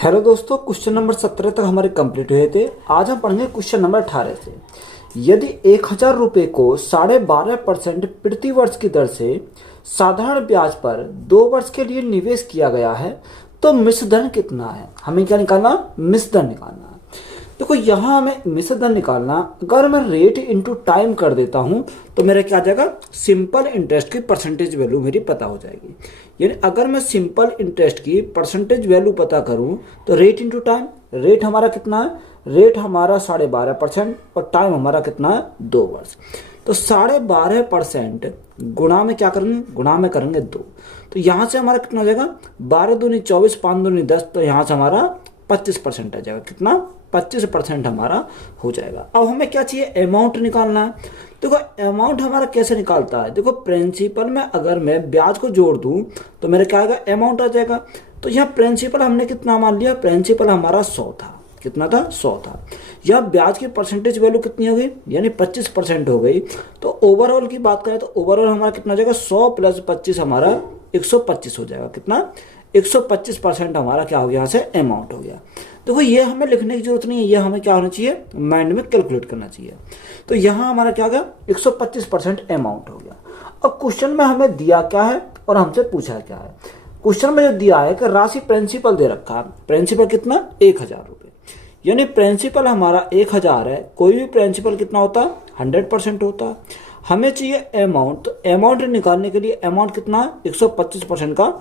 Hello दोस्तों, question number 17 तक हमारे कंप्लीट हुए थे। आज हम पढ़ेंगे क्वेश्चन नंबर 18 से। यदि 1,000 रुपये को 12.5% प्रति वर्ष की दर से साधारण ब्याज पर 2 वर्ष के लिए निवेश किया गया है तो मिश्र धन कितना है। हमें क्या निकालना? मिश्र धन निकालना। देखो यहाँ हमें मिश्र धन निकालना, अगर मैं रेट इनटू टाइम कर देता हूँ तो मेरा क्या आ जाएगा? सिंपल इंटरेस्ट की परसेंटेज वैल्यू मेरी पता हो जाएगी। यानी अगर मैं सिंपल इंटरेस्ट की परसेंटेज वैल्यू पता करूँ तो रेट इनटू टाइम, रेट हमारा कितना है? रेट हमारा 12.5% और टाइम हमारा कितना है? 2 वर्ष। तो 12.5% गुणा में क्या करेंगे? गुणा में करेंगे 2। तो यहाँ से हमारा कितना हो जाएगा? 12 दूनी 24, 5 दूनी 10, तो यहाँ से हमारा 25% आ जाएगा। कितना? 25% हमारा हो जाएगा। अब हमें क्या चाहिए? अमाउंट निकालना है। देखो अमाउंट हमारा कैसे निकालता है? देखो प्रिंसिपल में अगर मैं ब्याज को जोड़ दूं तो मेरा क्या आएगा? अमाउंट आ जाएगा। तो यहाँ प्रिंसिपल हमने कितना मान लिया? प्रिंसिपल हमारा 100 था। कितना था? 100 था। यह ब्याज की परसेंटेज वैल्यू कितनी हो गई? यानी 25% हो गई। तो ओवरऑल की बात करें तो ओवरऑल हमारा कितना हो जाएगा? 100 प्लस 25 हमारा 125 हो जाएगा। कितना? 125% हमारा क्या हो गया? यहाँ से अमाउंट हो गया। देखो ये हमें लिखने की जरूरत नहीं है, ये हमें क्या होना चाहिए? माइंड में कैलकुलेट करना चाहिए। तो यहाँ हमारा क्या गया? 125% अमाउंट हो गया। अब क्वेश्चन में हमें दिया क्या है और हमसे पूछा क्या है? क्वेश्चन में जो दिया है कि राशि प्रिंसिपल दे रखा है। प्रिंसिपल कितना? 1,000 रुपये। यानी प्रिंसिपल हमारा 1,000 है। कोई भी प्रिंसिपल कितना होता है? 100% होता है। हमें चाहिए अमाउंट। तो अमाउंट निकालने के लिए अमाउंट कितना है? 125% का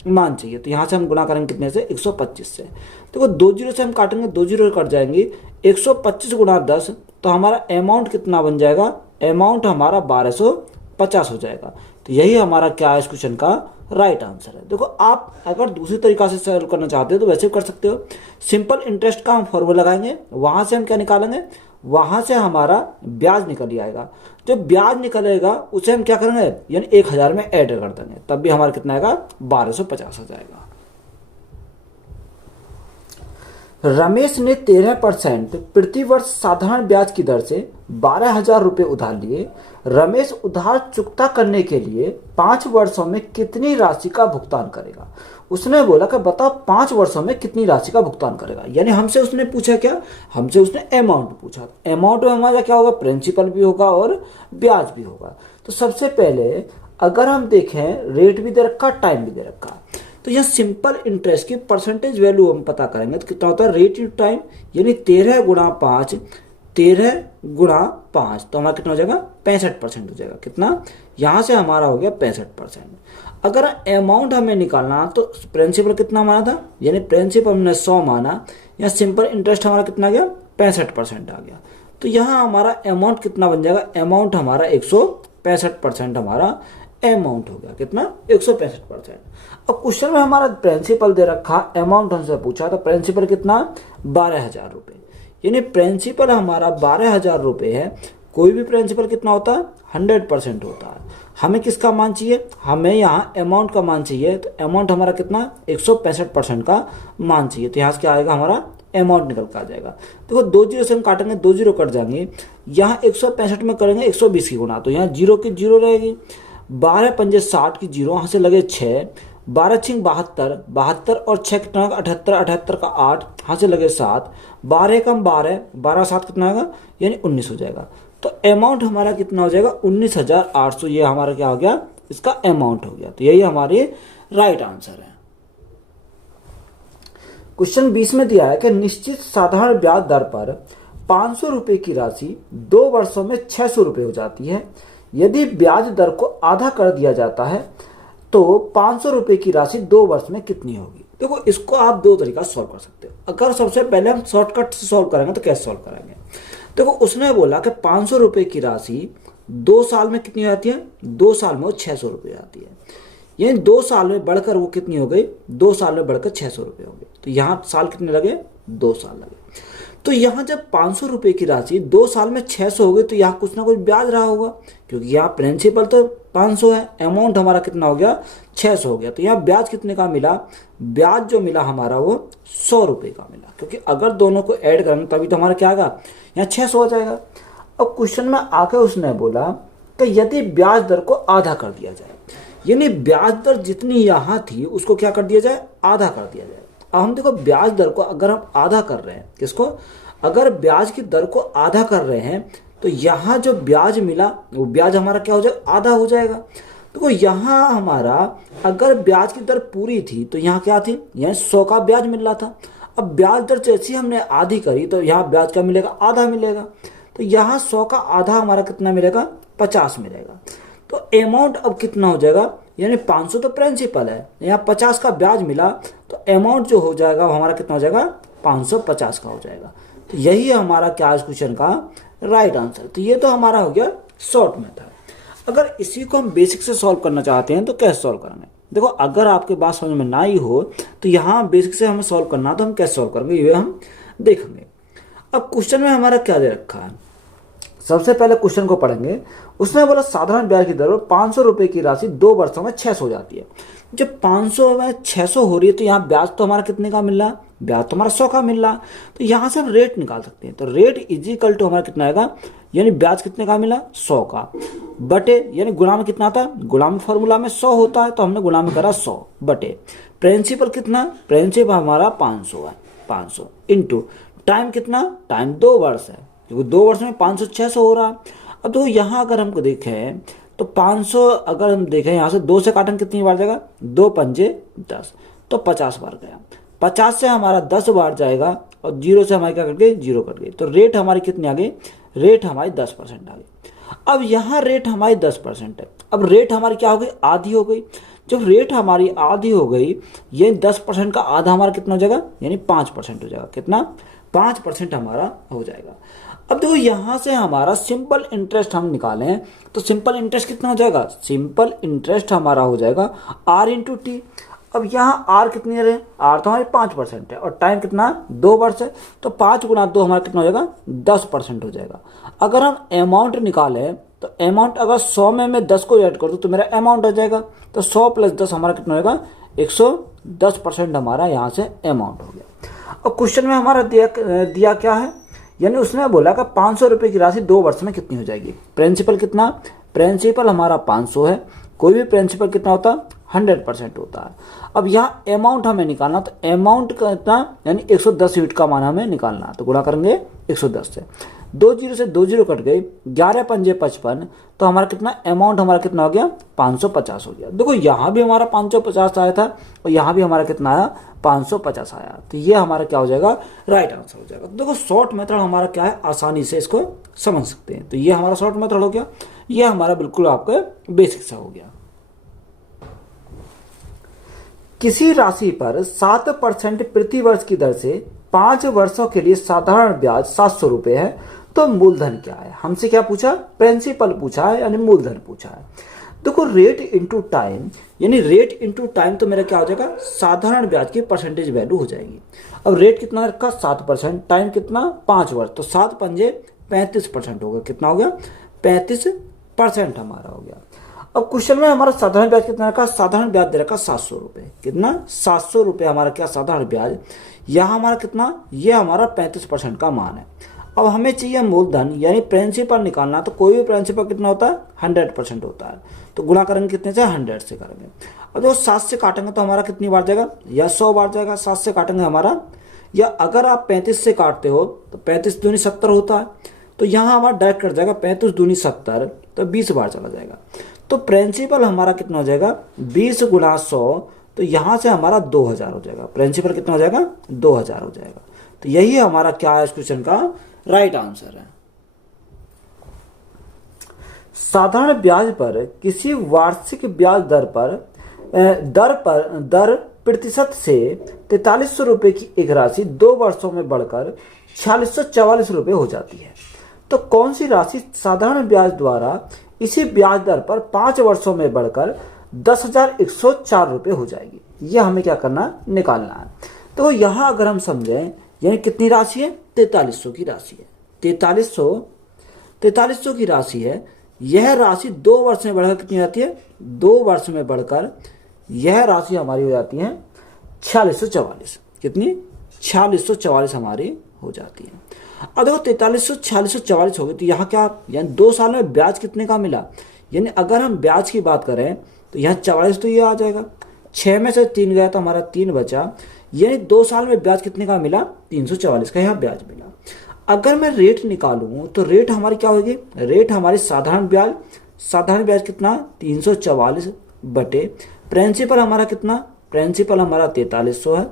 मान चाहिए। तो यहाँ से हम गुणा करेंगे कितने से? 125 से। देखो 2 जीरो से हम काटेंगे, 2 जीरो कट जाएंगे। 125 गुणा 10, तो हमारा अमाउंट कितना बन जाएगा? अमाउंट हमारा 1250 हो जाएगा। तो यही हमारा क्या है इस क्वेश्चन का राइट आंसर है। देखो आप अगर दूसरी तरीका से सॉल्व करना चाहते हो तो वैसे कर सकते हो। सिंपल इंटरेस्ट का हम फॉर्मूला लगाएंगे, वहां से हम क्या निकालेंगे? वहां से हमारा ब्याज निकल आएगा। जो ब्याज निकलेगा उसे हम क्या करेंगे? यानी 1,000 में ऐड कर देंगे, तब भी हमारा कितना आएगा? 1250 हो जाएगा। रमेश ने 13% प्रति वर्ष साधारण ब्याज की दर से 12,000 रुपये उधार लिए। रमेश उधार चुकता करने के लिए 5 वर्षों में कितनी राशि का भुगतान करेगा? उसने बोला कि बताओ 5 वर्षों में कितनी राशि का भुगतान करेगा। यानी हमसे उसने पूछा क्या? हमसे उसने अमाउंट पूछा। अमाउंट में हमारा क्या होगा? प्रिंसिपल भी होगा और ब्याज भी होगा। तो सबसे पहले अगर हम देखें, रेट भी दे रखा, टाइम भी दे रखा, तो यह सिंपल इंटरेस्ट की परसेंटेज वैल्यू हम पता करेंगे तो कितना होता है? रेट इन टाइम, यानी 13 गुणा 5, 13 गुणा 5, तो हमारा कितना हो जाएगा? 65% हो जाएगा। कितना? यहाँ से हमारा हो गया 65%। अगर अमाउंट हमें निकालना तो प्रिंसिपल कितना माना था? यानी प्रिंसिपल हमने 100 माना, या सिंपल इंटरेस्ट हमारा कितना आ गया? 65% आ गया। तो यहाँ हमारा अमाउंट कितना बन जाएगा? अमाउंट हमारा 165% हमारा अमाउंट हो गया। कितना? 165%। अब क्वेश्चन में हमारा प्रिंसिपल दे रखा, अमाउंट हमसे पूछा, तो प्रिंसिपल कितना? 12,000 रुपये। यानी प्रिंसिपल हमारा 12,000 रुपये है। कोई भी प्रिंसिपल कितना होता है? 100% होता है। हमें किसका मान चाहिए? हमें यहाँ अमाउंट का मान चाहिए। तो अमाउंट हमारा कितना? 165% का मान चाहिए। तो यहाँ से क्या आएगा? हमारा अमाउंट निकल कर आ जाएगा। देखो 2 जीरो से हम काटेंगे, 2 जीरो कट जाएंगे। यहाँ 165 में करेंगे 120 की गुणा, तो यहाँ जीरो की जीरो रहेगी। 12 पंजे 60 की जीरो, यहाँ से लगे 6, 12 छिंग 72, 72 और 6 कितना होगा? 78, 78 का 8, यहाँ से लगे 7, 12 कम 12, 12 7 कितना होगा? यानी 19 हो जाएगा। तो अमाउंट हमारा कितना हो जाएगा? 19,800। ये हमारा क्या हो गया? इसका अमाउंट हो गया। तो यही हमारी राइट आंसर है। क्वेश्चन 20 में दिया है कि निश्चित साधारण ब्याज दर पर 500 रुपये की राशि 2 वर्षों में 600 रुपये हो जाती है। यदि ब्याज दर को आधा कर दिया जाता है तो 500 रुपये की राशि 2 वर्ष में कितनी होगी? देखो इसको आप 2 तरीका सॉल्व कर सकते हो। अगर सबसे पहले हम शॉर्टकट से सॉल्व करेंगे तो कैसे सॉल्व करेंगे? देखो उसने बोला कि 500 रुपये की राशि 2 साल में कितनी आती है? 2 साल में वो 600 रुपये आती है। यानी 2 साल में बढ़कर वो कितनी हो गई? 2 साल में बढ़कर 600 रुपये हो गई। तो यहाँ साल कितने लगे? 2 साल लगे। तो यहाँ जब 500 रुपये की राशि 2 साल में 600 हो गई तो यहाँ कुछ ना कुछ ब्याज रहा होगा, क्योंकि यहाँ प्रिंसिपल तो 500 है, अमाउंट हमारा कितना हो गया? 600 हो गया। तो यहाँ ब्याज कितने का मिला? ब्याज जो मिला हमारा वो 100 रुपये का मिला, क्योंकि अगर दोनों को ऐड करेंगे तभी तो हमारा क्या आएगा? यहाँ 600 हो जाएगा। अब क्वेश्चन में आके उसने बोला कि यदि ब्याज दर को आधा कर दिया जाए, यानी ब्याज दर जितनी यहाँ थी उसको क्या कर दिया जाए? आधा कर दिया जाए। अब हम देखो ब्याज दर को अगर हम आधा कर रहे हैं, किसको, अगर ब्याज की दर को आधा कर रहे हैं तो यहाँ जो ब्याज मिला वो ब्याज हमारा क्या हो जाएगा, आधा हो जाएगा। देखो यहाँ हमारा अगर ब्याज की दर पूरी थी तो यहाँ क्या थी, यहाँ 100 का ब्याज मिल रहा था। अब ब्याज दर जैसी हमने आधी करी तो यहाँ ब्याज का मिलेगा, आधा मिलेगा। तो यहाँ 100 का आधा हमारा कितना मिलेगा, 50 मिलेगा। तो अमाउंट अब कितना हो जाएगा, यानी 500 तो प्रिंसिपल है, यहाँ 50 का ब्याज मिला तो अमाउंट जो हो जाएगा वो हमारा कितना हो जाएगा, 550 का हो जाएगा। तो यही हमारा क्या इस क्वेश्चन का राइट आंसर। तो ये तो हमारा हो गया शॉर्ट मेथड। अगर इसी को हम बेसिक से सॉल्व करना चाहते हैं तो कैसे सॉल्व करेंगे। देखो अगर आपके बात समझ में ना ही हो तो यहाँ बेसिक से हमें सॉल्व करना, तो हम कैसे सॉल्व करेंगे ये हम देखेंगे। अब क्वेश्चन में हमारा क्या दे रखा है, सबसे पहले क्वेश्चन को पढ़ेंगे। उसने बोला साधारण ब्याज की दर 500 रुपए की राशि 2 वर्षों में 600 हो जाती है। जब 500 में 600 हो रही है तो यहाँ ब्याज तो हमारा कितने का मिल रहा है, ब्याज तो हमारा 100 का मिल रहा है। तो यहाँ से हम रेट निकाल सकते हैं। तो रेट इजिकल टू हमारा कितना आएगा, यानी ब्याज कितने का मिला, 100 का, बटे यानी गुणा में कितना था, गुणा में फॉर्मूला में 100 होता है तो हमने गुणा में करा 100 बटे प्रिंसिपल कितना, प्रिंसिपल हमारा 500 है, 500 इंटू टाइम कितना, टाइम 2 वर्ष है, क्योंकि 2 वर्ष में 500 600 हो रहा है। अब तो यहाँ अगर हमको देखें तो 500 अगर हम देखें यहाँ से 2 से काटें कितनी बार जाएगा, 2 पंजे 10, तो 50 बार गया। 50 से हमारा 10 बार जाएगा और 0 से हमारी क्या कट गई, 0 कट गई। तो रेट हमारी कितनी आ गई, रेट हमारी 10% आ गई। अब यहाँ रेट हमारी 10% है, अब रेट हमारी क्या हो गई, आधी हो गई। जब रेट हमारी आधी हो गई, ये 10% का आधा हमारा कितना हो जाएगा, यानी 5% हो जाएगा। कितना, 5% हमारा हो जाएगा। अब देखो यहाँ से हमारा सिंपल इंटरेस्ट हम निकालें तो सिंपल इंटरेस्ट कितना हो जाएगा, सिंपल इंटरेस्ट हमारा हो जाएगा R इंटू टी। अब यहाँ R कितनी है, R तो हमारी 5% है और टाइम कितना, 2 वर्ष है, तो 5 गुणा 2 हमारा कितना हो जाएगा, 10% हो जाएगा। अगर हम अमाउंट निकालें तो अमाउंट अगर 100 में मैं 10 को ऐड कर दूँ तो मेरा अमाउंट हो जाएगा। तो 100 + 10 हमारा कितना होगा, 110% हमारा यहाँ से अमाउंट हो गया। अब क्वेश्चन में हमारा दिया क्या है, यानी उसने बोला कि 500 रुपये की राशि 2 वर्ष में कितनी हो जाएगी। प्रिंसिपल कितना, प्रिंसिपल हमारा 500 है, कोई भी प्रिंसिपल कितना होता है, 100% होता है। अब यहाँ अमाउंट हमें निकालना, तो अमाउंट कितना, यानी 110 यूनिट का मान हमें निकालना, तो गुणा करेंगे 110 से। 2 जीरो से 2 जीरो कट गई, 11 पंजे 55, तो हमारा कितना अमाउंट हमारा कितना हो गया, 550 हो गया। देखो यहाँ भी हमारा 550 आया था और यहाँ भी हमारा कितना आया, 550 आया। तो ये हमारा क्या हो जाएगा, राइट आंसर हो जाएगा। देखो शॉर्ट मेथड हमारा क्या है, आसानी से इसको समझ सकते हैं। तो ये हमारा शॉर्ट मेथड हो गया, ये हमारा बिल्कुल आपका बेसिक सा हो गया। किसी राशि पर 7% प्रति वर्ष की दर से 5 वर्षों के लिए साधारण ब्याज 700 रुपये है, तो मूलधन क्या है। हमसे क्या पूछा, प्रिंसिपल पूछा है, यानी मूलधन पूछा है। देखो रेट इंटू टाइम, यानी रेट इंटू टाइम तो मेरा क्या हो जाएगा, साधारण ब्याज की परसेंटेज वैल्यू हो जाएगी। अब रेट कितना रखा, 7%, टाइम कितना, 5 वर्ष, तो 7 पंजे 35% हो गया। कितना हो गया, 35% हमारा हो गया। अब क्वेश्चन में हमारा साधारण ब्याज कितना रखा, साधारण ब्याज दे रखा 700 रुपये। कितना, 700 रुपये हमारा क्या साधारण ब्याज, यहाँ हमारा कितना, ये हमारा 35% का मान है। अब हमें चाहिए मूलधन, यानी प्रिंसिपल निकालना, तो कोई भी प्रिंसिपल कितना होता है, 100% होता है। तो गुणा करेंगे कितने से, 100 से करेंगे। अब जो 7 से काटेंगे तो हमारा कितनी बार जाएगा, या 100 बार जाएगा। 7 से काटेंगे हमारा, या अगर आप 35 से काटते हो तो 35 दूनी 70 होता है, तो यहाँ हमारा डायरेक्ट कट जाएगा 35 दूनी 70, तो 20 बार चला जाएगा। तो प्रिंसिपल हमारा कितना हो जाएगा, 20 गुणा 100, तो यहाँ से हमारा 2000 हो जाएगा। प्रिंसिपल कितना हो जाएगा, 2000 हो जाएगा। तो यही हमारा क्या है इस क्वेश्चन का राइट आंसर है। साधारण ब्याज पर किसी वार्षिक ब्याज दर प्रतिशत से 4300 रुपये की एक राशि 2 वर्षों में बढ़कर 4644 रुपये हो जाती है, तो कौन सी राशि साधारण ब्याज द्वारा इसी ब्याज दर पर 5 वर्षों में बढ़कर 10,104 रुपये हो जाएगी। यह हमें क्या करना, निकालना है। तो यहाँ अगर हम समझें, यानी कितनी राशि है, 4300 की राशि है। 4300 की राशि है। यह राशि 2 वर्ष में बढ़कर कितनी जाती है, 2 वर्ष में बढ़कर यह राशि हमारी हो जाती है 4644। कितनी, 4644 हमारी हो जाती है। अब देखो 4300 4644 हो गई, तो यहाँ क्या, यानी 2 साल में ब्याज कितने का मिला, यानी अगर हम ब्याज की बात करें तो यहाँ 44 तो ये आ जाएगा। 6 में से 3 गया तो हमारा 3 बचा, यानी 2 साल में ब्याज कितने का मिला, 344 का यहाँ ब्याज मिला। अगर मैं रेट निकालूं तो रेट हमारी क्या होगी, रेट हमारी साधारण ब्याज कितना 344 बटे प्रिंसिपल हमारा कितना, प्रिंसिपल हमारा 4300 है,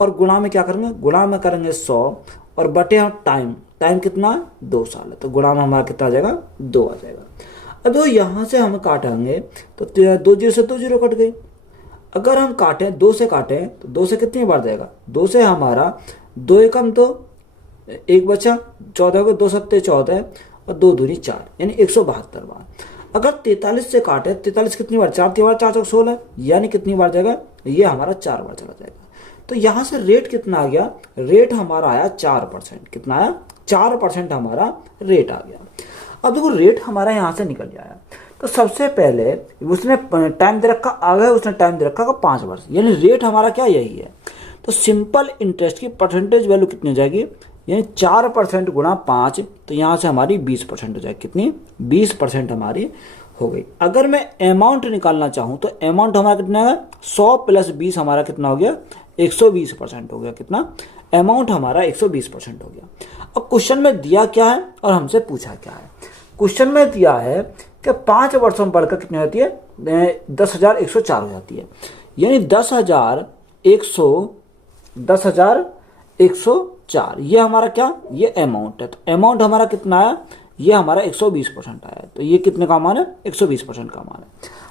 और गुणा में क्या करेंगे, गुणा में करेंगे 100 और बटे हम टाइम कितना 2 साल है, तो गुणा में हमारा कितना आ जाएगा 2 आ जाएगा। अब देखो यहाँ से हम काटेंगे तो 2 जीरो से 2 जीरो कट गई। अगर हम काटें 2 से काटें तो 2 से कितनी बार जाएगा, 2 से हमारा 2 एकम तो 1 बचा, 14 को 2 सत्ते 14 और 2 दूनी 4 यानी 172 बार। अगर 43 से काटे, 43 कितनी बार, 4 3 बार 4 चौक 16 यानी कितनी बार जाएगा, ये हमारा 4 बार चला जाएगा। तो यहाँ से रेट कितना आ गया, रेट हमारा आया 4%, कितना आया 4% हमारा रेट आ गया। अब देखो रेट हमारा यहाँ से निकल जाएगा, तो सबसे पहले उसने टाइम दे रखा, आगे उसने टाइम दे रखा 5 वर्ष, यानी रेट हमारा क्या यही है। तो सिंपल इंटरेस्ट की परसेंटेज वैल्यू कितनी हो जाएगी, यानी 4% गुणा 5, तो यहाँ से हमारी 20% हो जाएगी, कितनी 20% हमारी हो गई। अगर मैं अमाउंट निकालना चाहूँ तो अमाउंट हमारा कितना है, 100 प्लस 20 हमारा कितना हो गया 120% हो गया, कितना अमाउंट हमारा 120% हो गया। अब क्वेश्चन में दिया क्या है और हमसे पूछा क्या है, क्वेश्चन में दिया है कि 5 वर्षों में बढ़कर कितनी होती है 10,104 हो जाती है, यानी 10,104 ये हमारा क्या, ये अमाउंट है। तो अमाउंट हमारा कितना आया, ये हमारा 120% आया, तो ये कितने का मान है 120% का मान है।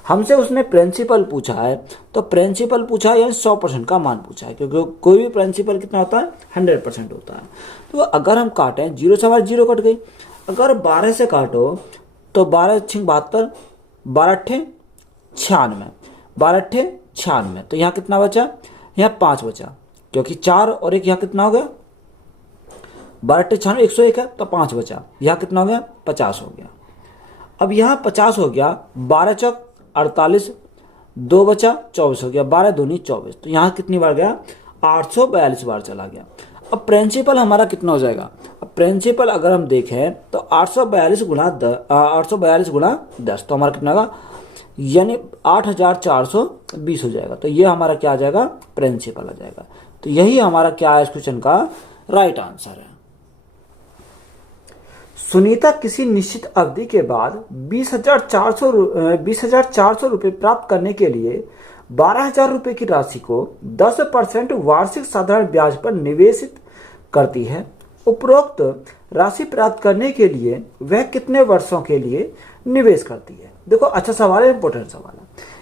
हमसे उसने प्रिंसिपल पूछा है, तो प्रिंसिपल पूछा है यानी 100% का मान पूछा है, क्योंकि कोई भी प्रिंसिपल कितना होता है 100% होता है। तो अगर हम काटें 0 से हमारी 0 कट गई, अगर 12 से काटो तो 12 छिंग 72, 12 अट्ठे 96, 12 अट्ठे 96, तो यहाँ कितना बचा, यहाँ 5 बचा, क्योंकि 4 और 1 यहाँ कितना हो गया 12 अट्ठे 96 101 है, तो 5 बचा, यहाँ कितना हो गया 50 हो गया। अब यहाँ 50 हो गया, 12 चौक 48, 2 बचा 24 हो गया, 12 दूनी 24, तो यहाँ कितनी बार गया 842 बार चला गया। अब प्रिंसिपल हमारा कितना हो जाएगा, अब प्रिंसिपल अगर हम देखें तो 842 गुणा 10, तो हमारा कितना होगा, यानी 8,420 हो जाएगा। तो ये हमारा क्या आ जाएगा, प्रिंसिपल आ जाएगा। तो यही हमारा क्या है इस क्वेश्चन का राइट आंसर है। सुनीता किसी निश्चित अवधि के बाद 20,400 रुपये प्राप्त करने के लिए 12,000 रुपये की राशि को 10% वार्षिक साधारण ब्याज पर निवेशित करती है। उपरोक्त राशि प्राप्त करने के लिए वह कितने वर्षों के लिए निवेश करती है। देखो अच्छा सवाल है, इंपॉर्टेंट सवाल है।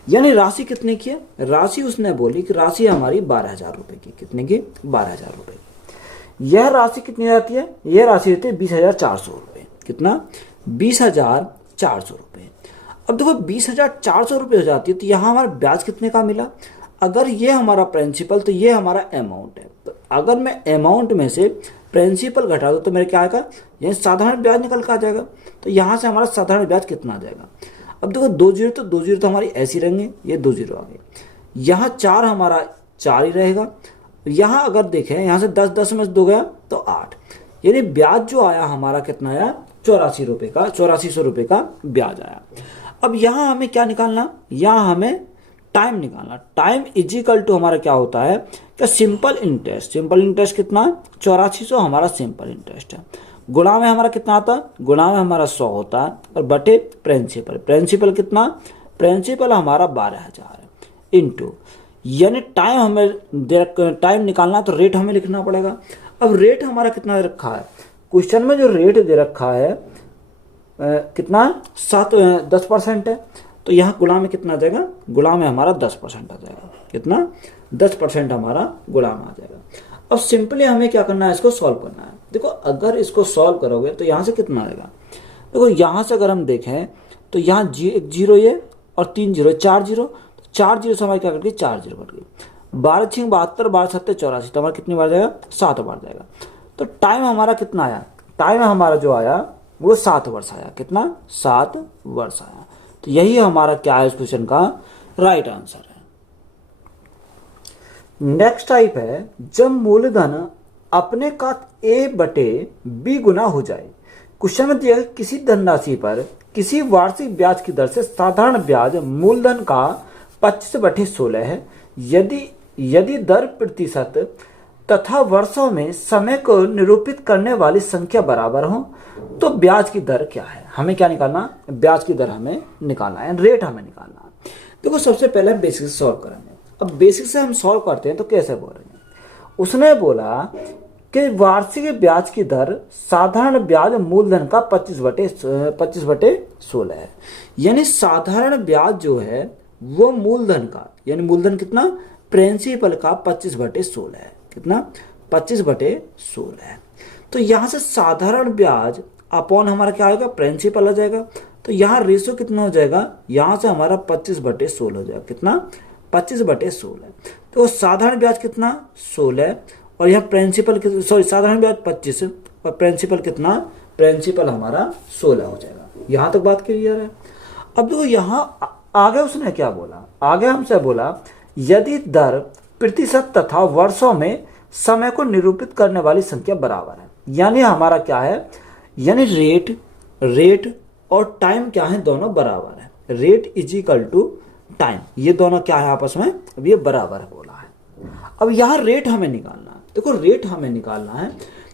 यानी राशि कितने की है, राशि उसने बोली कि राशि हमारी 12,000 रुपये की, कितने की 12,000 रुपये की। यह राशि कितनी रहती है, यह राशि रहती है 20,400 रुपये, कितना 20,400 रुपये। अब देखो 20,400 रुपये हो जाती है, तो यहाँ हमारा ब्याज कितने का मिला। अगर ये हमारा प्रिंसिपल, तो ये हमारा अमाउंट है। तो अगर मैं अमाउंट में से प्रिंसिपल घटा दूँ तो मेरे क्या आएगा, यह साधारण ब्याज निकल कर आ जाएगा। तो यहाँ से हमारा साधारण ब्याज कितना आ जाएगा। अब देखो 2 जीरो तो हमारी ऐसी रहेंगे, ये 2 जीरो आ गए। यहाँ 4 हमारा 4 ही रहेगा। यहाँ अगर देखें, यहाँ से 10 में 2 गया तो 8, यानी ब्याज जो आया हमारा कितना आया 8400 रुपये का ब्याज आया। अब यहाँ हमें क्या निकालना, यहाँ हमें टाइम निकालना। टाइम इजिकल टू हमारा क्या होता है कि सिंपल इंटरेस्ट कितना 8400 हमारा सिंपल इंटरेस्ट है। गुणा में हमारा कितना आता है, गुणा में हमारा 100 होता है, और बटे प्रिंसिपल कितना, प्रिंसिपल हमारा 12,000 है, इंटू यानी टाइम हमें टाइम निकालना, तो रेट हमें लिखना पड़ेगा। अब रेट हमारा कितना दे रखा है, क्वेश्चन में जो रेट दे रखा है कितना 10% है, तो यहाँ गुणा में कितना आ जाएगा, गुणा में हमारा 10% आ जाएगा, कितना 10% हमारा गुणा में आ जाएगा। अब सिंपली हमें क्या करना है, इसको सॉल्व करना है। देखो अगर इसको सॉल्व करोगे तो यहाँ से कितना आएगा, देखो यहाँ से अगर हम देखें तो यहाँ 1 जीरो ये और 3 जीरो 4 जीरो, 4 जीरो से हमारी क्या कट गई 4 जीरो कट गई। 12 छिंग 72, 12 सत्ते 84, तो हमारा कितनी बार जाएगा 7 बार जाएगा। तो टाइम हमारा कितना आया, टाइम हमारा जो आया वो 7 वर्ष आया, कितना 7 वर्ष आया। तो यही हमारा क्या है इस क्वेश्चन का राइट आंसर है। नेक्स्ट टाइप है, जब मूलधन अपने का A बटे B गुना हो जाए। क्वेश्चन में दिया किसी धनराशि पर किसी वार्षिक ब्याज की दर से साधारण ब्याज मूलधन का 25/16 है। यदि यदि दर प्रतिशत तथा वर्षों में समय को निरूपित करने वाली संख्या बराबर हो तो ब्याज की दर क्या है। हमें क्या निकालना, ब्याज की दर हमें निकालना है, रेट हमें निकालना है। देखो सबसे पहले बेसिक से सॉल्व करेंगे। अब बेसिक से हम सॉल्व करते हैं तो कैसे बोलेंगे, उसने बोला कि वार्षिक ब्याज की दर साधारण ब्याज मूलधन का 25/16 है। यानी साधारण ब्याज जो है वो मूलधन का, यानी मूलधन कितना, प्रिंसिपल का 25/16 है। कितना, 25/16 है। तो यहां से साधारण ब्याज अपॉन हमारा क्या आएगा, प्रिंसिपल आ जाएगा। तो यहाँ रेशो कितना हो जाएगा, यहां से हमारा 25/16 हो जाएगा। कितना, 25/16। तो साधारण ब्याज कितना, 16, और यहाँ प्रिंसिपल, सॉरी साधारण ब्याज 25 और प्रिंसिपल कितना, प्रिंसिपल हमारा 16 हो जाएगा। यहां तक बात क्लियर है। अब देखो यहाँ आगे उसने क्या बोला, आगे हमसे बोला यदि दर प्रतिशत तथा वर्षों में समय को निरूपित करने वाली संख्या बराबर है। यानी हमारा क्या है, यानी रेट और टाइम क्या है, दोनों बराबर है। Rate is equal to time, ये दोनों क्या है आपस में, अब ये बराबर है बोला है। अब यहाँ रेट हमें निकालना है। देखो रेट हमें निकालना है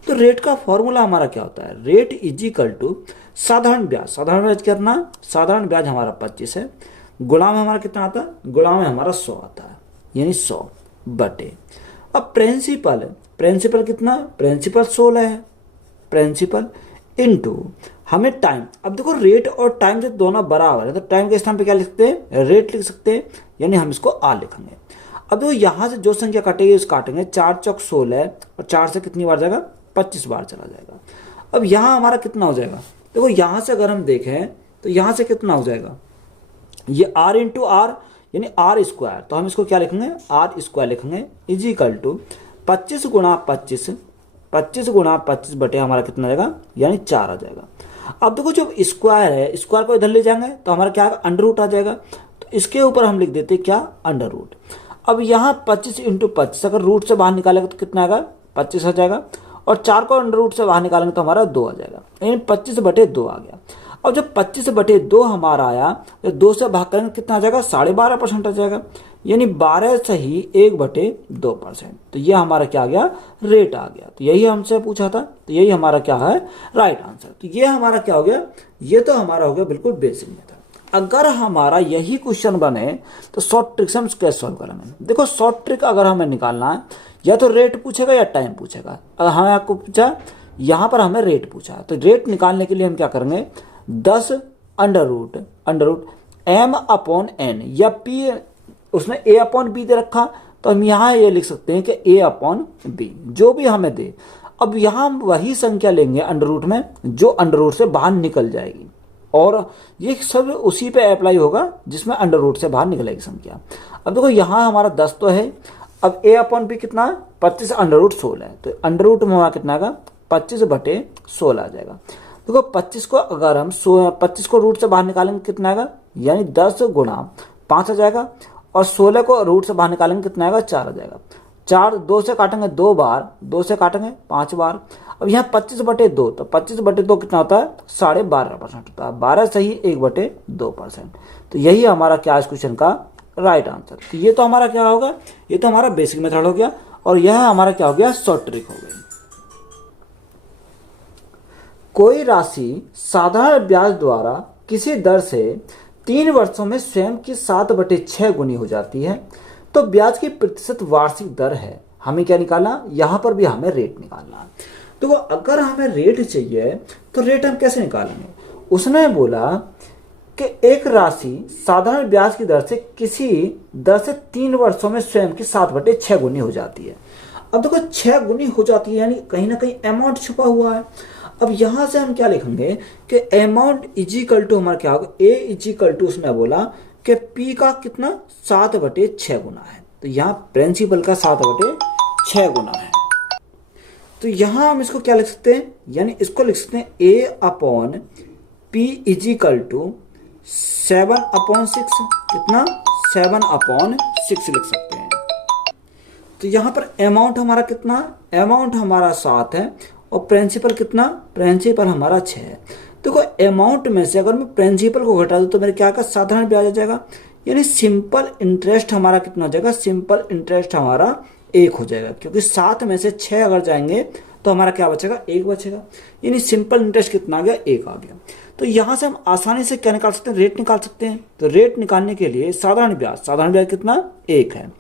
तो रेट का फॉर्मूला हमारा क्या होता है, रेट इज इक्वल टू साधारण ब्याज। साधारण ब्याज कितना, साधारण ब्याज हमारा 25 है, गुणा में हमारा कितना आता है, गुणा में हमारा 100 आता है, यानी 100 बटे। अब प्रिंसिपल कितना, प्रिंसिपल 16 है, प्रिंसिपल इनटू हमें टाइम। अब देखो रेट और टाइम से दोनों बराबर है तो टाइम के स्थान पे क्या लिख सकते हैं, रेट लिख सकते हैं, यानी हम इसको आ लिखेंगे। अब देखो यहां से जो संख्या कटेगी उस काटेंगे, 4 चौक 16 और 4 से कितनी बार जाएगा, 25 बार चला जाएगा। अब यहाँ हमारा कितना हो जाएगा, देखो यहां से अगर हम देखें तो यहां से कितना हो जाएगा, ये r इंटू आर यानी r स्क्वायर। तो हम इसको क्या लिखेंगे, r स्क्वायर लिखेंगे इज इक्वल टू 25 गुणा 25 बटे हमारा कितना जाएगा, यानी 4 आ जाएगा। अब देखो जब स्क्वायर है, स्क्वायर को इधर ले जाएंगे तो हमारा क्या अंडर रूट आ जाएगा। तो इसके ऊपर हम लिख देते क्या, अंडर रूट। अब यहाँ 25 इंटू 25 अगर रूट से बाहर निकालेंगे तो कितना आएगा, 25 आ जाएगा, और 4 को अंडर रूट से बाहर निकालेंगे तो हमारा 2 आ जाएगा, यानी 25/2 आ गया। और जब 25/2 हमारा आया तो 2 से भाग करेंगे कितना आ जाएगा, 12.5% आ जाएगा, यानी 12 से ही 1/2%। तो ये हमारा क्या आ गया, रेट आ गया। तो यही हमसे पूछा था, तो यही हमारा क्या है, राइट आंसर। तो ये हमारा क्या हो गया, ये तो हमारा हो गया बिल्कुल बेसिक मेथड। अगर हमारा यही क्वेश्चन बने तो शॉर्ट ट्रिक से हम कैसे सॉल्व करेंगे। देखो शॉर्ट ट्रिक अगर हमें निकालना है, या तो रेट पूछेगा या टाइम पूछेगा। अगर हमें आपको पूछा, यहाँ पर हमें रेट पूछा, तो रेट निकालने के लिए हम क्या करेंगे, 10 अंडर रूट m/n या p, उसमें a/b दे रखा तो हम यहाँ ये लिख सकते हैं कि a/b, जो भी हमें दे। अब यहाँ हम वही संख्या लेंगे अंडर रूट में जो अंडर रूट से बाहर निकल जाएगी, और ये सब उसी पे अप्लाई होगा जिसमें अंडर रूट से बाहर निकलेगी संख्या। अब देखो यहाँ हमारा 10 तो है, अब a/b कितना, 25 अंडर रूट 16 है, तो अंडर रूट में हमारा कितना आएगा, 25/16 आ जाएगा। देखो 25 को अगर हम 25 को रूट से बाहर निकालेंगे कितना आएगा, यानी 10 गुणा 5 आ जाएगा, और 16 को रूट से बाहर निकालेंगे कितना आएगा, 4 आ जाएगा। 4 2 से काटेंगे 2 बार, 2 से काटेंगे 5 बार। अब यहाँ 25/2, तो 25/2 कितना होता है, 12.5% होता है, 12 से ही 1/2%। तो यही हमारा क्या इस क्वेश्चन का राइट आंसर। तो ये तो हमारा क्या होगा, ये तो हमारा बेसिक मेथड हो गया, और यह हमारा क्या हो गया, शॉर्ट ट्रिक हो गई। कोई राशि साधारण ब्याज द्वारा किसी दर से 3 वर्षों में स्वयं की 7/6 गुनी हो जाती है तो ब्याज की प्रतिशत वार्षिक दर है। हमें क्या निकालना, यहां पर भी हमें रेट निकालना। तो अगर हमें रेट चाहिए तो रेट हम कैसे निकालेंगे, उसने बोला कि एक राशि साधारण ब्याज की दर से किसी दर से 3 वर्षों में स्वयं की 7/6 गुनी हो जाती है। अब देखो 6 गुनी हो जाती है, यानी कहीं ना कहीं अमाउंट छुपा हुआ है। अब यहां से हम क्या लिखेंगे कि अमाउंट इज इक्वल टू हमारा क्या होगा, ए इज इक्वल टू, उसने बोला कि पी का कितना 7/6 गुना है, तो यहाँ प्रिंसिपल का 7/6 गुना है। तो यहाँ हम इसको क्या लिख सकते हैं, यानी इसको लिख सकते हैं a/p इज इक्वल टू 7/6, कितना 7/6 लिख सकते हैं। तो यहाँ पर अमाउंट हमारा कितना, अमाउंट हमारा 7 है, और प्रिंसिपल कितना, प्रिंसिपल हमारा 6 है। देखो अमाउंट में से अगर मैं प्रिंसिपल को घटा दूं तो मेरे क्या का साधारण ब्याज आ जाएगा, यानी सिंपल इंटरेस्ट हमारा कितना हो जाएगा, सिंपल इंटरेस्ट हमारा 1 हो जाएगा, क्योंकि 7 में से 6 अगर जाएंगे तो हमारा क्या बचेगा, 1 बचेगा। यानी सिंपल इंटरेस्ट कितना आ गया, 1 आ गया। तो यहाँ से हम आसानी से क्या निकाल सकते हैं, रेट निकाल सकते हैं। तो रेट निकालने के लिए साधारण ब्याज कितना 1 है,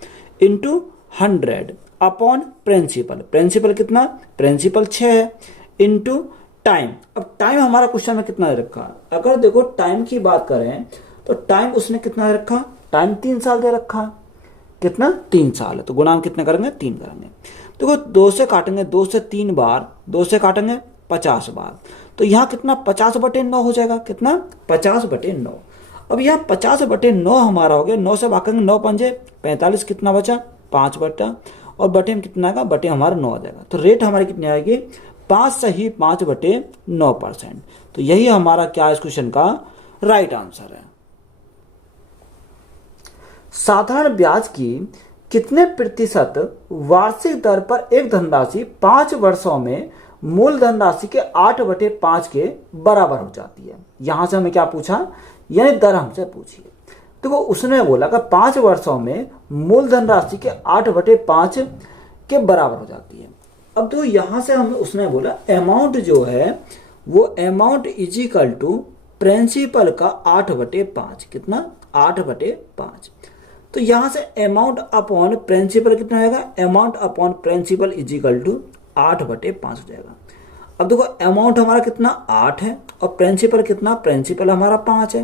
इंटू 100 अपॉन प्रिंसिपल, प्रिंसिपल कितना, प्रिंसिपल 6 है, इंटू टाइम। अब टाइम हमारा क्वेश्चन में कितना दे रखा, अगर देखो टाइम की बात करें तो टाइम उसने कितना दे रखा, टाइम 3 साल दे रखा, कितना 3 साल है, तो गुणा हम कितने करेंगे, 3 करेंगे। देखो 2 से काटेंगे, 2 से 3 बार, 2 से काटेंगे 50 बार, तो यहाँ कितना 50/9 हो जाएगा, कितना 50/9। अब यहाँ 50/9 हमारा हो गया, 9 से भागेंगे 9 पंजे 45, कितना बचा 5 बटा, और बटे में कितना आएगा, बटे हमारा 9 आ जाएगा। तो रेट हमारी कितनी आएगी, 5/5/9%। तो यही हमारा क्या इस क्वेश्चन का राइट आंसर है। साधारण ब्याज की कितने प्रतिशत वार्षिक दर पर एक धनराशि 5 वर्षों में मूल धनराशि के 8/5 के बराबर हो जाती है। यहां से हमें क्या पूछा, यानी दर हमसे पूछिए। देखो उसने बोला कि 5 वर्षों में मूल धनराशि के 8/5 के बराबर हो जाती है। अब तो यहां से हमें उसने बोला अमाउंट जो है वो amount is equal to principal का 8/5, कितना 8/5। तो यहां से अमाउंट अपॉन प्रिंसिपल कितना होगा, amount upon principal is equal to 8/5 हो जाएगा। अब देखो अमाउंट हमारा कितना 8 है और प्रिंसिपल कितना, प्रिंसिपल हमारा 5 है।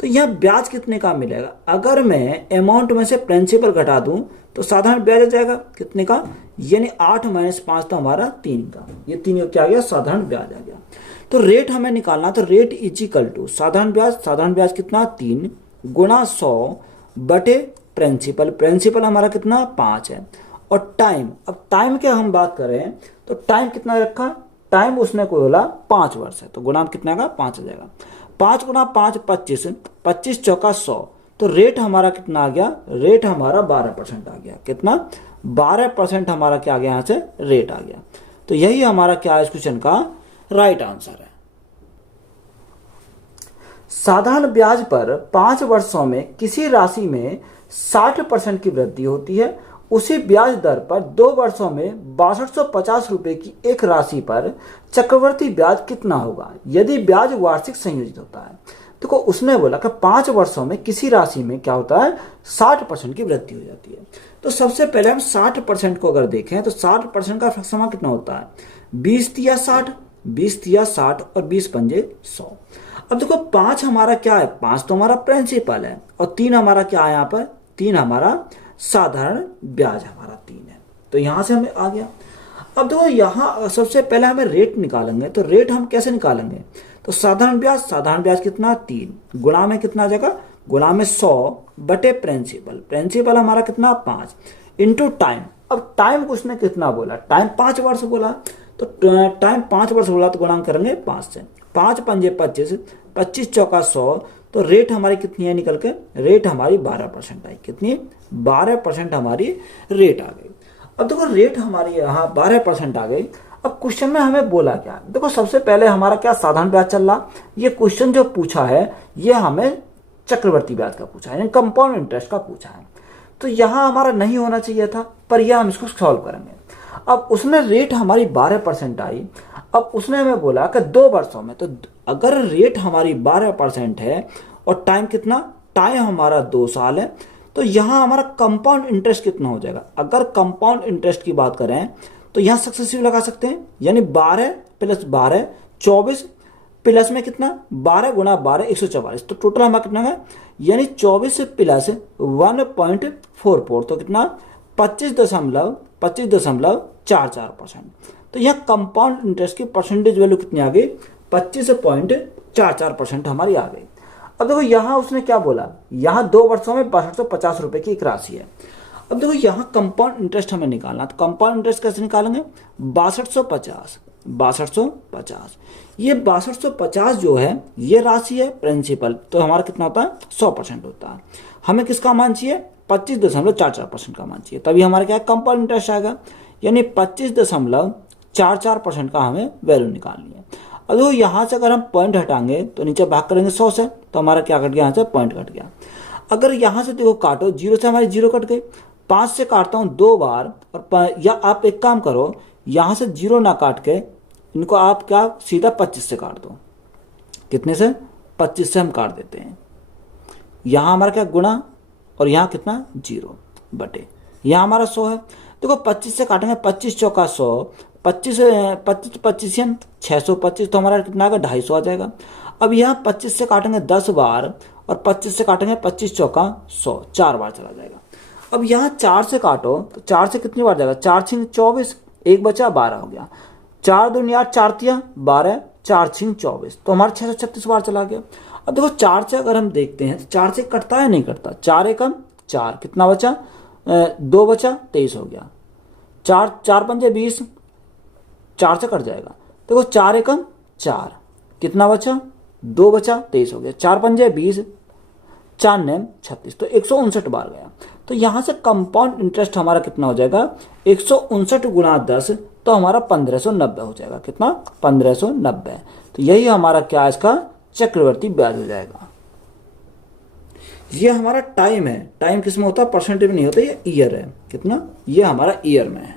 तो यह ब्याज कितने का मिलेगा, अगर मैं अमाउंट में से प्रिंसिपल घटा दूं तो साधारण ब्याज आ जाएगा कितने का, यानी 8 - 5 तो हमारा 3 का, ये 3 क्या आ गया, साधारण ब्याज आ गया। तो रेट हमें निकालना, तो रेट इज इक्वल टू साधारण ब्याज कितना 3 गुणा 100 बटे प्रिंसिपल, प्रिंसिपल हमारा कितना 5 है, और टाइम। अब टाइम की हम बात करें तो टाइम कितना रखा, टाइम उसने को बोला 5 वर्ष है, तो गुणा कितना आएगा 5 आ जाएगा। 5 गुणा 5 25, 25 चौका 100, तो रेट हमारा कितना आ गया, रेट हमारा 12% आ गया, कितना 12% हमारा क्या आ गया, यहाँ से रेट आ गया। तो यही हमारा क्या है इस क्वेश्चन का राइट आंसर है। साधारण ब्याज पर 5 वर्षों में किसी राशि में 60% की वृद्धि होती है, उसी ब्याज दर पर 2 वर्षों में 6250 रुपए की एक राशि पर चक्रवर्ती ब्याज कितना होगा यदि ब्याज वार्षिक संयोजित होता है। देखो उसने बोला कि 5 वर्षों में किसी राशि में क्या होता है, 60% की वृद्धि हो जाती है। तो सबसे पहले हम 60% को अगर देखें तो 60% का फ्रैक्शन कितना होता है, 20 तिया 60, 20 तिया 60 और 20 पंजे 100। अब देखो 5 हमारा क्या है, 5 तो हमारा प्रिंसिपल है, और 3 हमारा क्या है, यहाँ पर 3 हमारा साधारण ब्याज हमारा 3 है। तो यहां से हमें आ गया। अब देखो यहां सबसे पहले हमें रेट निकालेंगे, तो रेट हम कैसे निकालेंगे, तो साधारण ब्याज कितना 3 गुणा में कितना आ जाएगा, गुणा में 100 बटे प्रिंसिपल, प्रिंसिपल हमारा कितना 5 इंटू टाइम। अब टाइम उसने कितना बोला, टाइम 5 वर्ष बोला, तो टाइम 5 वर्ष बोला तो गुणा करेंगे 5 से, 5 पंजे 25, 25 चौका 100, तो रेट हमारी कितनी है निकल के, रेट हमारी 12% आई, कितनी 12% हमारी रेट आ गई। अब देखो रेट हमारी यहाँ 12% आ गई। अब क्वेश्चन में हमें बोला क्या, देखो सबसे पहले हमारा क्या साधारण ब्याज चल रहा, ये क्वेश्चन जो पूछा है ये हमें चक्रवर्ती ब्याज का पूछा है, कंपाउंड इंटरेस्ट का पूछा है। तो यहाँ हमारा नहीं होना चाहिए था, पर यह हम इसको सॉल्व करेंगे। अब उसने रेट हमारी 12% आई, अब उसने हमें बोला कि 2 वर्षों में, तो अगर रेट हमारी 12% है और टाइम कितना, टाइम हमारा 2 साल है, तो यहाँ हमारा कंपाउंड इंटरेस्ट कितना हो जाएगा। अगर कंपाउंड इंटरेस्ट की बात करें तो यहाँ सक्सेसिव लगा सकते हैं, यानी 12 + 12 24 प्लस में कितना 12 गुणा 12 144, तो टोटल हमारा कितना है, यानी 24 प्लस 1.44, तो कितना 25.44%। तो यह कंपाउंड इंटरेस्ट की परसेंटेज वैल्यू कितनी आ गई, 25.44% हमारी आ गई। अब देखो यहाँ उसने क्या बोला, यहाँ 2 वर्षों में 6250 रुपए की एक राशि है। अब देखो यहाँ कंपाउंड इंटरेस्ट हमें निकालना, तो कंपाउंड इंटरेस्ट कैसे निकालेंगे, 6250, ये 6250 जो है ये राशि है प्रिंसिपल, तो हमारा कितना होता है 100% होता है। हमें किसका मान चाहिए, 25.44% का मान चाहिए, तभी हमारा क्या कंपाउंड इंटरेस्ट आएगा, यानी 25.44% का हमें वैल्यू निकालनी है। अब देखो यहाँ से अगर हम पॉइंट हटाएंगे तो नीचे भाग करेंगे 100 से, तो हमारा क्या कट गया, यहाँ से पॉइंट कट गया। अगर यहाँ से देखो काटो, 0 से हमारी 0 कट गई, 5 से काटता हूँ 2 बार, और या आप एक काम करो, यहाँ से 0 ना काट के इनको आप क्या सीधा 25 से काट दो। कितने से? 25 से हम काट देते हैं। यहाँ हमारा क्या गुणा, और यहाँ कितना 0 बटे, यहाँ हमारा 100 है। देखो 25 से काटेंगे, 25 चौका 100, 25 25 625, तो हमारा कितना आएगा 250 आ जाएगा। अब यहाँ 25 से काटेंगे 10 बार, और 25 से काटेंगे 25 चौका 100, 4 बार चला जाएगा। अब यहाँ 4 से काटो, तो 4 से कितनी बार जाएगा, 4 छिंग 24, 1 बचा 12 हो गया, 4 दूनी 8, 4 तिया 12, 4 छिंग 24, तो हमारा 636 बार चला गया। अब देखो 4 से अगर हम देखते हैं, 4 से कटता है नहीं कटता, 4 एकम 4, कितना बचा 2 बचा 23 हो गया, 4 पंजे 20, 4 से कट जाएगा। देखो 4 एकम 4, कितना बचा 2 बचा 23 हो गया, 4 पंजे 20, 4 नेम 36, तो 159 बार गया। तो यहाँ से कंपाउंड इंटरेस्ट हमारा कितना हो जाएगा, 159 गुणा 10, तो हमारा 1590 हो जाएगा। कितना? 1590। तो यही हमारा क्या है, इसका चक्रवर्ती ब्याज हो जाएगा। ये हमारा टाइम है। टाइम किसमें होता है, परसेंटेज में नहीं होता, ये ईयर है। कितना? ये हमारा ईयर में है।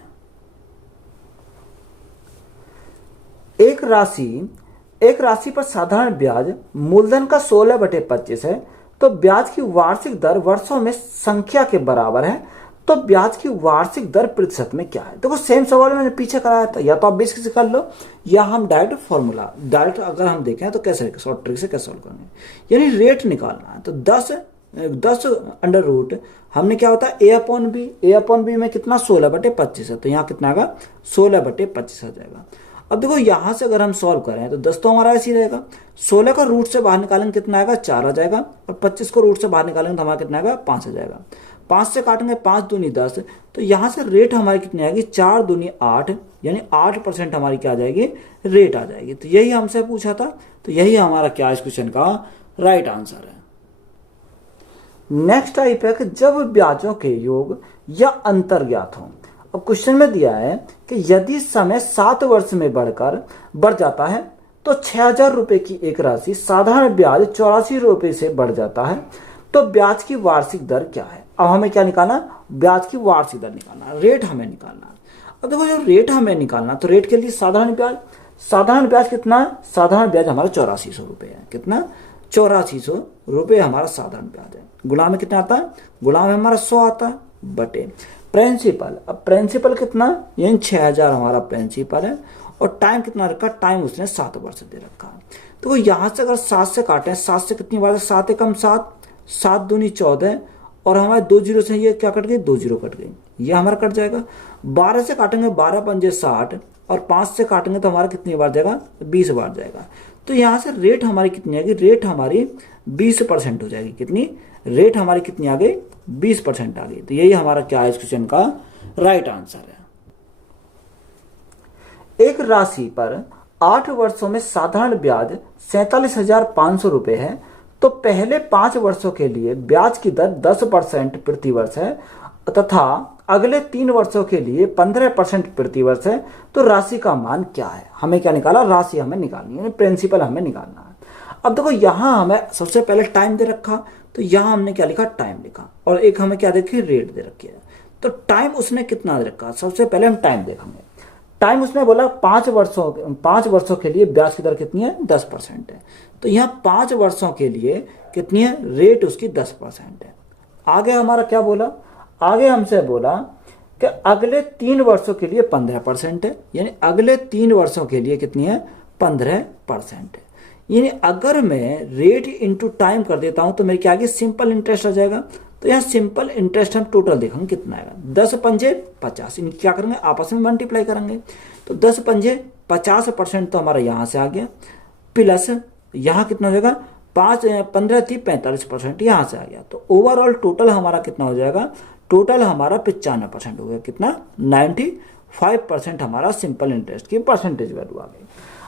एक राशि पर साधारण ब्याज मूलधन का 16/25 है, तो ब्याज की वार्षिक दर वर्षों में संख्या के बराबर है, तो ब्याज की वार्षिक दर प्रतिशत में क्या है। देखो सेम सवाल मैंने पीछे कराया था, या तो आप बेसिक से कर लो, या हम डायरेक्ट फॉर्मूला डायरेक्ट अगर हम देखें तो कैसे शॉर्ट ट्रिक से कैसे सॉल्व करेंगे। यानी रेट निकालना है, तो 10 अंडर रूट हमने क्या होता है ए अपॉन बी में कितना 16/25 है, तो यहाँ कितना आएगा 16/25 आ जाएगा। अब देखो यहाँ से अगर हम सॉल्व करें तो 10 तो हमारा ऐसे ही रहेगा, 16 का रूट से बाहर निकालेंगे कितना आएगा 4 आ जाएगा, और 25 को रूट से बाहर निकालेंगे तो हमारा कितना आएगा 5 आ जाएगा। 5 से काटेंगे 5 दूनी 10, तो यहाँ से रेट हमारी कितनी आएगी 4 दूनी 8, यानी 8% हमारी क्या आ जाएगी, रेट आ जाएगी। तो यही हमसे पूछा था, तो यही हमारा क्या इस क्वेश्चन का राइट आंसर है। नेक्स्ट टाइप है कि जब ब्याजों के योग या अंतर ज्ञात हो। अब क्वेश्चन में दिया है कि यदि समय 7 वर्ष में बढ़ जाता है तो 6000 रुपए की एक राशि साधारण ब्याज 84 रुपए से बढ़ जाता है, तो ब्याज की वार्षिक दर क्या है। अब हमें क्या निकालना, ब्याज की वार्षिक दर निकालना, रेट हमें निकालना। अब देखो जो रेट हमें निकालना, तो रेट के लिए साधारण ब्याज कितना है, साधारण ब्याज हमारा 8400 रुपये है। कितना? 8400 रुपये हमारा साधारण ब्याज है। गुणा में कितना आता है, गुणा में हमारा 100 आता है, बटे प्रिंसिपल। अब प्रिंसिपल कितना, यानी 6000 हमारा प्रिंसिपल है, और टाइम कितना रखा, टाइम उसने 7 वर्ष दे रखा। तो यहाँ से अगर 7 से काटें, 7 से कितनी बार, 7 एकम 7, 7 दूनी 14, और हमारे 2 जीरो से ये क्या कट गई, 2 जीरो कट गई, ये हमारा कट जाएगा। 12 से काटेंगे 12 पंजे 60, और 5 से काटेंगे तो हमारा कितनी बार जाएगा, 20 बार जाएगा। तो यहाँ से रेट हमारी कितनी आएगी, रेट हमारी 20% हो जाएगी। कितनी? रेट हमारी कितनी आ गई, 20% आ गई। तो यही हमारा क्या है इस क्वेश्चन का राइट आंसर है। एक राशि पर 8 वर्षों में साधारण ब्याज 47,500 रुपए है, तो पहले 5 वर्षों के लिए ब्याज की दर 10% प्रति वर्ष है, तथा अगले 3 वर्षों के लिए 15% प्रति वर्ष है, तो राशि का मान क्या है। हमें क्या निकाला, राशि हमें निकालनी है, प्रिंसिपल हमें निकालना है। अब देखो यहाँ हमें सबसे पहले टाइम दे रखा, तो यहाँ हमने क्या लिखा, टाइम लिखा, और एक हमें क्या देखी, रेट दे रखी है। तो टाइम उसने कितना दे रखा, सबसे पहले हम टाइम देखेंगे। टाइम उसने बोला 5 वर्षों के लिए ब्याज की दर कितनी है, 10% है। तो यहाँ 5 वर्षों के लिए कितनी है, रेट उसकी 10% है। आगे हमारा क्या बोला, आगे हमसे बोला कि अगले 3 वर्षों के लिए 15% है, यानी अगले 3 वर्षों के लिए कितनी है, 15% है। यानी अगर मैं रेट इंटू टाइम कर देता हूं तो मेरे क्या आगे सिंपल इंटरेस्ट आ जाएगा। तो यहाँ सिंपल इंटरेस्ट हम टोटल देखेंगे कितना आएगा, 10 पंजे 50, इनकी क्या करेंगे, आपस में मल्टीप्लाई करेंगे। तो 10 पंजे 50% तो हमारा यहाँ से आ गया, प्लस यहाँ कितना हो जाएगा, 15 थी 45% यहाँ से आ गया। तो ओवरऑल टोटल हमारा कितना हो जाएगा, टोटल हमारा 95% हो गया। कितना, 95% हमारा सिंपल इंटरेस्ट की परसेंटेज वैल्यू आ गई।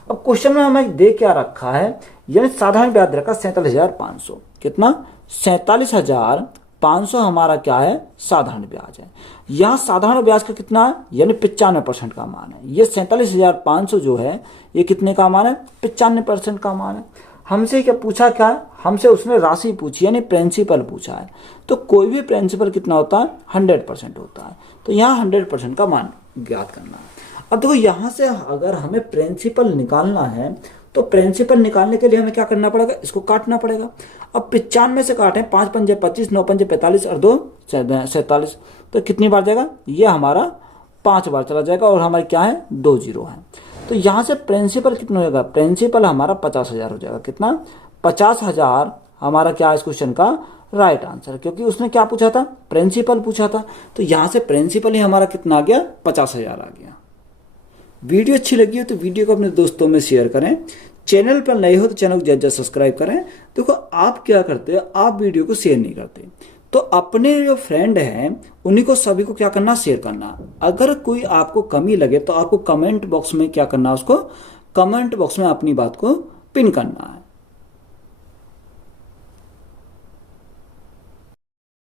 अब क्वेश्चन में हमें दे क्या रखा है, यानी साधारण ब्याज रखा 47,500। कितना, 47,500 हमारा क्या है, साधारण ब्याज है। यहाँ साधारण ब्याज का कितना है, यानी 95% का मान है। ये 47,500 जो है ये कितने का मान है, 95% का मान है। हमसे क्या पूछा, क्या है, हमसे उसने राशि पूछी यानी प्रिंसिपल पूछा है, तो कोई भी प्रिंसिपल कितना होता है 100% होता है। तो यहाँ 100% का मान ज्ञात करना है। अब देखो यहाँ से अगर हमें प्रिंसिपल निकालना है तो प्रिंसिपल निकालने के लिए हमें क्या करना पड़ेगा, इसको काटना पड़ेगा। अब 95 से काटें, 5 पंजे 25, 9 पंजे 45 और 2 47, तो कितनी बार जाएगा, ये हमारा 5 बार चला जाएगा और हमारे क्या है 2 जीरो है। तो यहाँ से प्रिंसिपल कितना होगा, प्रिंसिपल हमारा 50,000 हो जाएगा। कितना, 50,000 हमारा क्या है इस क्वेश्चन का राइट आंसर, क्योंकि उसने क्या पूछा था, प्रिंसिपल पूछा था। तो यहाँ से प्रिंसिपल ही हमारा कितना आ गया, 50,000 आ गया। वीडियो अच्छी लगी हो तो वीडियो को अपने दोस्तों में शेयर करें। चैनल पर नए हो तो चैनल को जल्द सब्सक्राइब करें। देखो आप क्या करते हो, आप वीडियो को शेयर नहीं करते, तो अपने जो फ्रेंड हैं उन्हीं को सभी को क्या करना, शेयर करना। अगर कोई आपको कमी लगे तो आपको कमेंट बॉक्स में क्या करना, उसको कमेंट बॉक्स में अपनी बात को पिन करना है।